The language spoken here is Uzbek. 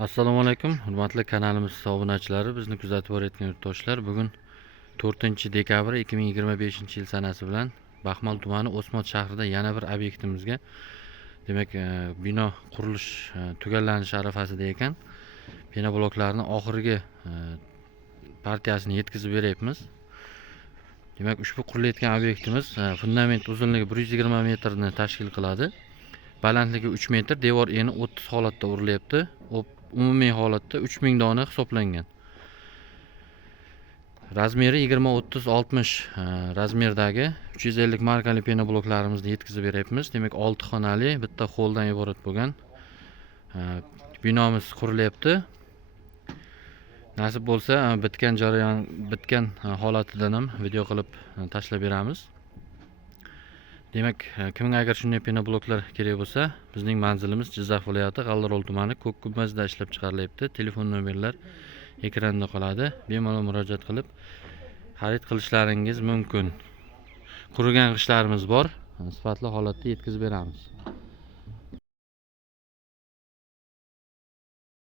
Assalomu alaykum, hurmatli kanalimiz obunachilari, bizni kuzatib borayotgan yurtdoshlar. Bugun 4-dekabr 2025-yil sanasi bilan Baxmal tumani O'smot shahrida yana bir obyektimizga, demak, bino qurilish tugallanish arafasida ekan. Bino bloklarning oxirgi partiyasini yetkazib beryapmiz. Demak, ushbu qurilayotgan obyektimiz fundament uzunligi 120 metrni tashkil qiladi. Balandligi 3 metr, devor eni 30 holatda urilyapti. Umumiy holatda 3000 dona hisoblangan. Razmeri 20-30-60 razmerdagi 350 markali pena bloklarimizni yetkazib beryapmiz. Demak, 6 xonali, bitta holdan iborat bo'lgan binomiz qurilyapti. Nasib bo'lsa, bitgan jarayon, bitgan holatidan ham video qilib tashlab beramiz. Demak, kimga agar shunday pena bloklar kerak bo'lsa, bizning manzilimiz Jizzax viloyati G'allarol tumani Ko'kkumbazda ishlab chiqarilyapti. Telefon nomerlar ekranda qoladi. Bemalol murojaat qilib xarid qilishlaringiz mumkin. Qurigan g'ishtlarimiz bor, sifatli holatda yetkazib beramiz.